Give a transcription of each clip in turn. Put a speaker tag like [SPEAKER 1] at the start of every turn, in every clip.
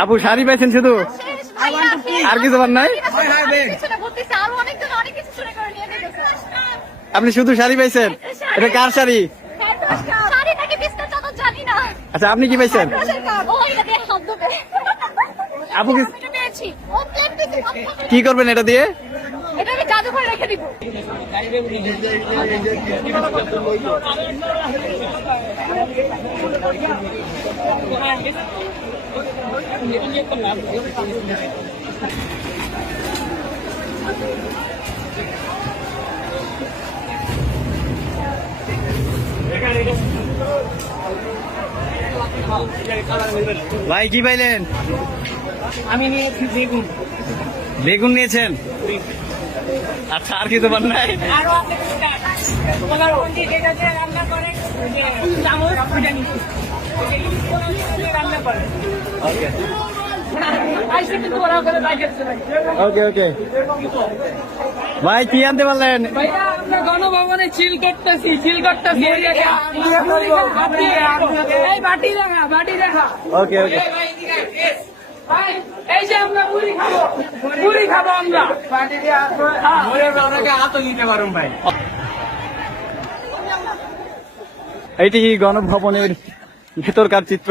[SPEAKER 1] আপু শাড়ি পাইছেন শুধু? আর কিছু নাই?
[SPEAKER 2] আরও অনেকজন অনেক কিছু চুরি করে নিয়ে গেছে
[SPEAKER 1] আপনি শুধু শাড়ি পাইছেন? এটা কার শাড়ি? আচ্ছা আপনি কি পাইছেন? আপু কি কি করবেন এটা দিয়ে?
[SPEAKER 2] এটা আমি জাদু রেখে দিব।
[SPEAKER 1] ভাই কি পাইলেন?
[SPEAKER 3] আমি নিয়েছি বেগুন।
[SPEAKER 1] বেগুন নিয়েছেন? আচ্ছা আর কিছু পান নাই?
[SPEAKER 3] ভাই।
[SPEAKER 1] ওকে ওকে। ভাই কি আনতে পারলেন?
[SPEAKER 3] আমরা গণভবনে চিল করতেছি চিল করতেছি বাটি দেখা বাটি দেখা
[SPEAKER 1] ওকে ওকে।
[SPEAKER 3] এই যে আমরা মুড়ি খাব মুড়ি খাব আমরা। হ্যাঁ।
[SPEAKER 1] এইটি গণভবনের ভেতরকার চিত্র?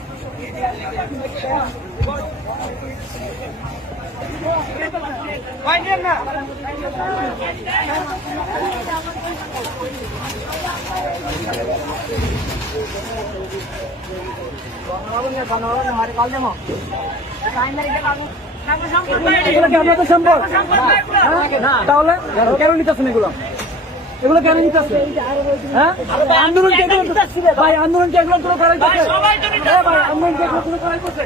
[SPEAKER 3] কি আপনাদের সম্ভব তাহলে কেন নিতেছেন এগুলো এগুলো কেন নিতেছে? হ্যাঁ? আন্দোলন ভাই, আন্দোলন এগুলো কোনো করাই করছে? হ্যাঁ ভাই এগুলো কোনো করাই করছে?